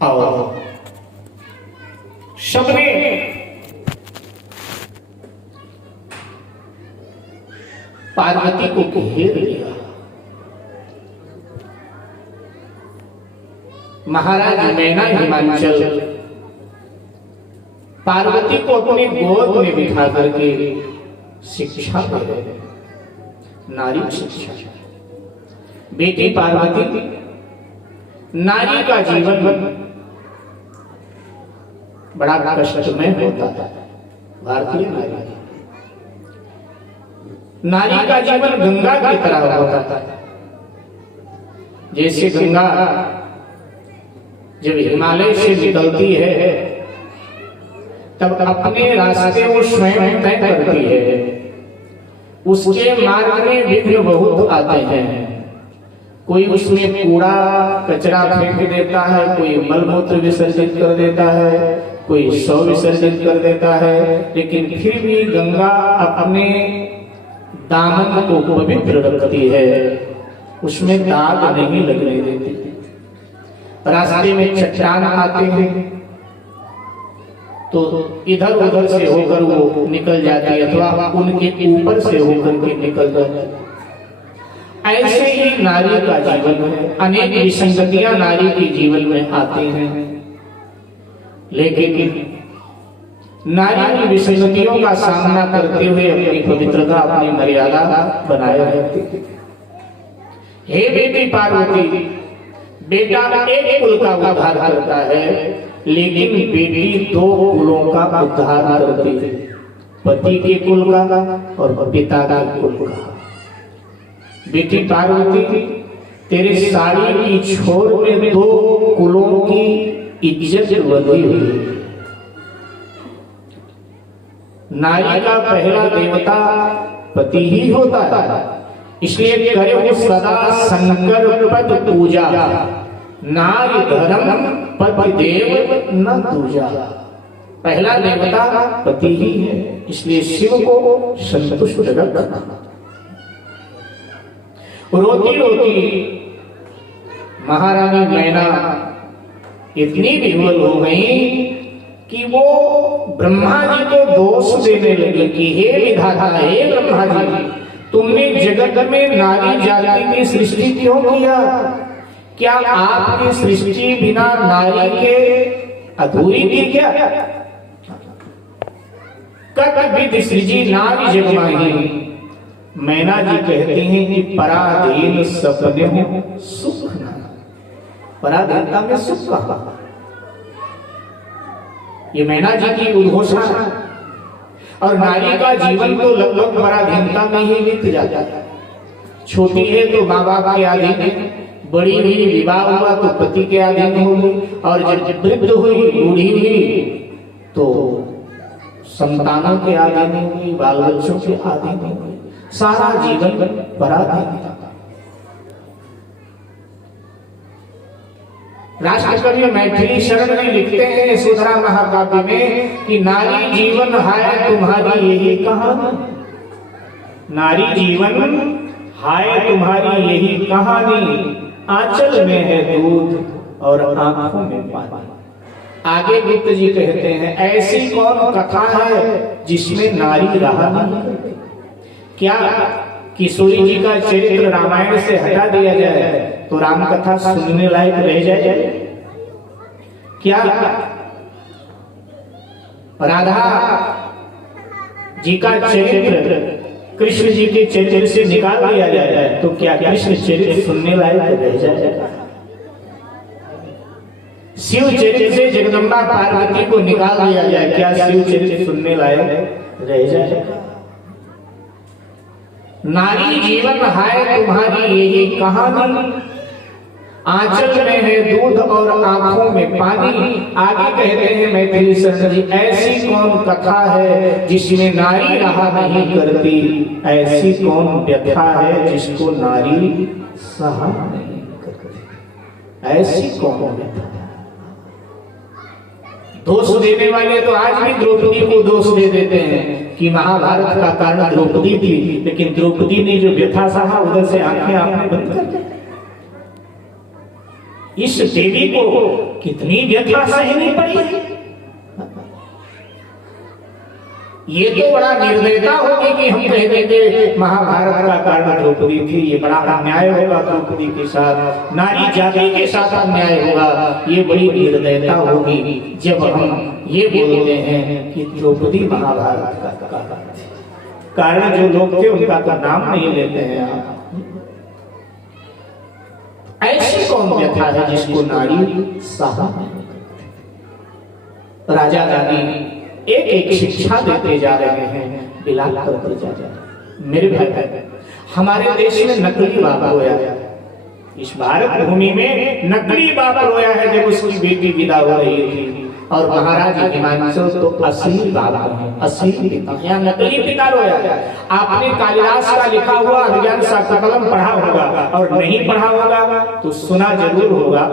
और सबने पार्वती को घेर लिया। महाराज मैना हिमांचल पार्वती को अपने गोद में बिठा करके शिक्षा दे रहे, नारी शिक्षा। बेटी पार्वती, नारी का जीवन बड़ा कष्टमय होता है। भारतीय नारी का जीवन गंगा की तरह होता है। जैसे गंगा जब हिमालय से निकलती है तब अपने रास्ते वो स्वयं तय करती है। उसके मार्ग में विघ्न बहुत आते हैं। कोई उसमें कूड़ा कचरा फेंक देता है, कोई मलमूत्र विसर्जित कर देता है, कोई शव विसर्जित कर देता है, लेकिन फिर भी गंगा अपने दामन को पवित्र रखती है, उसमें दाग नहीं लगने देती। रास्ते में चट्टान आते हैं तो इधर उधर से होकर वो निकल जाती है अथवा उनके ऊपर से होकर के निकल जाती है। ऐसे ही नारी का जीवन है। अनेक विसंगतियां नारी के जीवन में आती हैं, लेकिन नारी उन विसंगतियों का सामना करते हुए अपनी पवित्रता, अपनी मर्यादा बनाए रखती है। हे बेटी पार्वती, बेटा एक कुल का उद्धार करता है, लेकिन बेटी दो कुलों का उद्धार करती है, पति के कुल का और पिता का कुल का। बेटी पार्वती, तेरे साड़ी की छोर में दो कुलों की इज्जत बंधी हुई है। नारी का पहला देवता पति ही होता है, इसलिए करे सदा शंकर पद पूजा, नारी धर्म पति देव न दूजा। पहला देवता पति ही है, इसलिए शिव को संतुष्ट रखना। रोती रोती महारानी मैना इतनी विह्वल हो गई कि वो ब्रह्मा जी को दोष देने लगी कि हे विधाता, हे ब्रह्मा जी, तुमने जगत में नारी जाति की सृष्टि क्यों किया? क्या आपकी सृष्टि बिना नारी के अधूरी थी क्या? कद सृजी नारी जग माही। मैना जी कहते हैं कि पराधीन सपने हो सुख ना, पराधीनता में सुख कहा। ये मैना जी की उद्घोषणा है। और नारी का जीवन तो लगभग पराधीनता में ही बीत जाता है। छोटी है तो माँ बाप के अधीन, बड़ी हुई विवाह हुआ तो पति के अधीन होगी, और जब वृद्ध हुई, बूढ़ी हुई तो संतानों के अधीन हुई, बाल बच्चों के अधीन हुई, सारा जीवन पराधीनता। राष्ट्रकवि मैथिली शरण में लिखते हैं यशोधरा महाकाव्य में कि नारी जीवन हाय तुम्हारी यही कहानी। नारी जीवन हाय तुम्हारी यही कहानी, आंचल में है दूध और आंखों में पानी। आगे गुप्त जी कहते हैं ऐसी कौन कथा है जिसमें नारी रहा नहीं करती? क्या किशोरी जी का चरित्र रामायण से हटा दिया जाए तो राम कथा सुनने लायक रह जाए? क्या राधा जी का चरित्र कृष्ण जी के चरित्र से निकाल दिया जाए तो क्या कृष्ण चरित्र सुनने लायक रह जाए? शिव चरित्र से जगदम्बा पार्वती को निकाल दिया जाए, क्या शिव चरित्र सुनने लायक रह जाएगा? नारी जीवन हाय तुम्हारी यही कहानी, आंचल में है दूध और आंखों में पानी। आगे कहते हैं मैथिली शरण जी ऐसी कौन कथा है जिसमें नारी रहा नहीं करती, ऐसी कौन व्यथा है जिसको नारी सहा नहीं करती, ऐसी कौन व्यथा। दोष देने वाले तो आज भी द्रौपदी को दोष दे देते हैं कि महाभारत का कारण द्रौपदी थी, लेकिन द्रौपदी ने जो व्यथा सहा उधर से आंखें आपने बंद कर दी। इस देवी को कितनी व्यथा सहनी पड़ी। ये तो बड़ा निर्दयता होगी कि हम कह देंगे महाभारत का कारण द्रौपदी थी, ये बड़ा अन्याय होगा द्रौपदी के साथ, नारी जाति के साथ अन्याय होगा। ये बड़ी निर्दयता होगी जब हम ये बोलते हैं कि द्रौपदी महाभारत का कारण। जो लोग थे उनका तो नाम नहीं लेते हैं आप। ऐसी कौन व्यथा है जिसको नारी सहा नहीं करती। राजा रानी एक एक शिक्षा देते जा रहे हैं, बिलाप करते जा रहे हैं। मेरे भाई, हमारे देश में नकली बाप रोया, इस भारत भूमि में नकली बाप रोया है जब उसकी बेटी विदा हो रही थी। और महाराज हिमांशु तो असली बाप है, असली पिता, यहाँ नकली पिता रोया है। आपने कालिदास का लिखा हुआ अभिज्ञान शाकुंतलम पढ़ा होगा, और नहीं पढ़ा होगा तो सुना जरूर होगा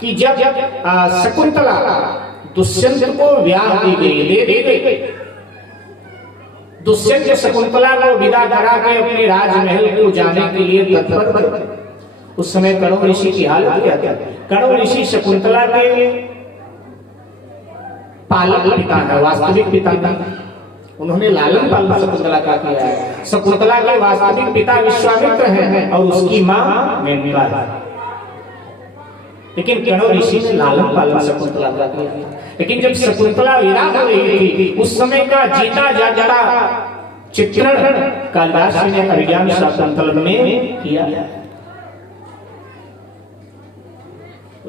कि जब शकुंतला दुष्यंत को ब्याह दी गई, दुष्यंत शकुंतला को विदा करा के अपने राजमहल को जाने के लिए तत्पर थे। उस समय कणव ऋषि की हालत क्या थी? कणव ऋषि शकुंतला के पालक पिता है, वास्तविक पिता नहीं। उन्होंने लालन पालन शकुंतला का किया है। शकुंतला के वास्तविक पिता विश्वामित्र हैं और उसकी मां मेनका है, लेकिन कणव ऋषि ने लालन पालन शकुंतला का किया। लेकिन जब शकुंतला विदा हो रही थी, उस समय का जीता जागता चित्रण कालिदास ने अभिज्ञान शाकुंतलम में किया।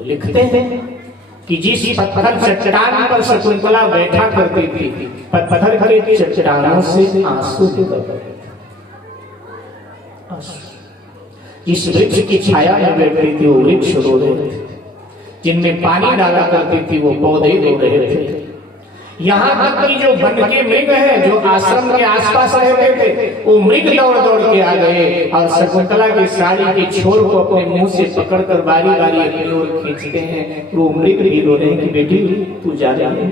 लिखते हैं कि जिस पत्थर चट्टान पर शकुंतला बैठा करती थी, पत्थर के चट्टानों से आंसू निकलते थे। जिस वृक्ष की छाया में बैठी थी वो वृक्ष रो रहे थे, जिनमें पानी डाला करती थी वो पौधे रो रहे थे। यहाँ तक कि जो वन के मृग है, जो आश्रम के आसपास रहते थे, वो मृग दौड़ दौड़ के आ गए और शकुंतला की साड़ी के छोर को अपने मुंह से पकड़कर बारी बारी अपनी ओर खींचते हैं। वो मृग भी रो रहे हैं कि बेटी तू जा रही है,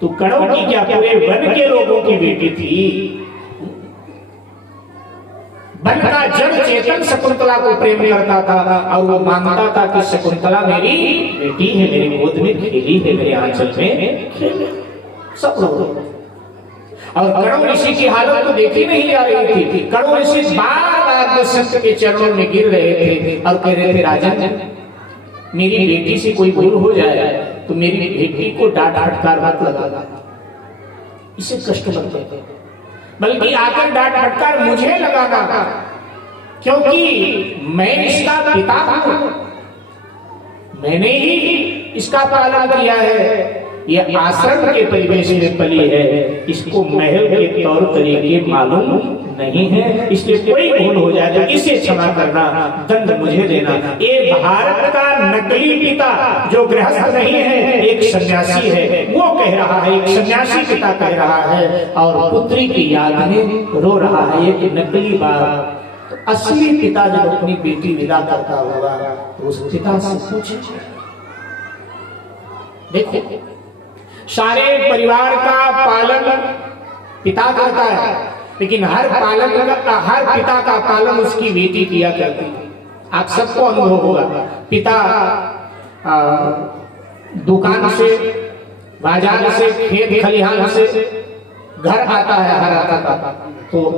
तू कणव की क्या पूरे वन के लोगों की बेटी थी। वन का जड़ चेतन शकुंतला को प्रेम करता था और वो मांगता था कि शकुंतला मेरी बेटी है, मेरी गोद में खेली है, मेरे आंचल में खेले। सब लोग और कणव ऋषि की हालत तो देखी नहीं जा रही थी। कणव ऋषि बार बार दुष्यंत के चरणों में गिर रहे थे और कह रहे थे राजन, मेरी बेटी से कोई भूल हो जाए तो मेरी बेटी को डांट फटकार मत लगा, इसे कष्ट मत देते, बल्कि आकर डांट फटकार मुझे लगाना, क्योंकि मैं इसका पिता हूं, मैंने ही इसका पालन किया है। यह आश्रम के परिवेश में पली है, इसको महल के तौर तरीके मालूम नहीं है, इसलिए कोई भूल हो जाए तो इसे क्षमा करना, दंड मुझे देना। ये भारत का नकली पिता जो गृहस्थ नहीं है, एक सन्यासी है, वो कह रहा है, एक सन्यासी पिता कह रहा है और पुत्री की याद में रो रहा है। ये नकली बाप। तो असली पिता जब अपनी बेटी विदा करता होगा तो उस पिता से पूछे। देखो, सारे परिवार का पालन पिता करता है, लेकिन हर पिता का पालन उसकी बेटी किया करती है। आप सबको अनुभव होगा, पिता दुकान से, बाजार से, खेत खलिहान से घर आता है, हर आता था तो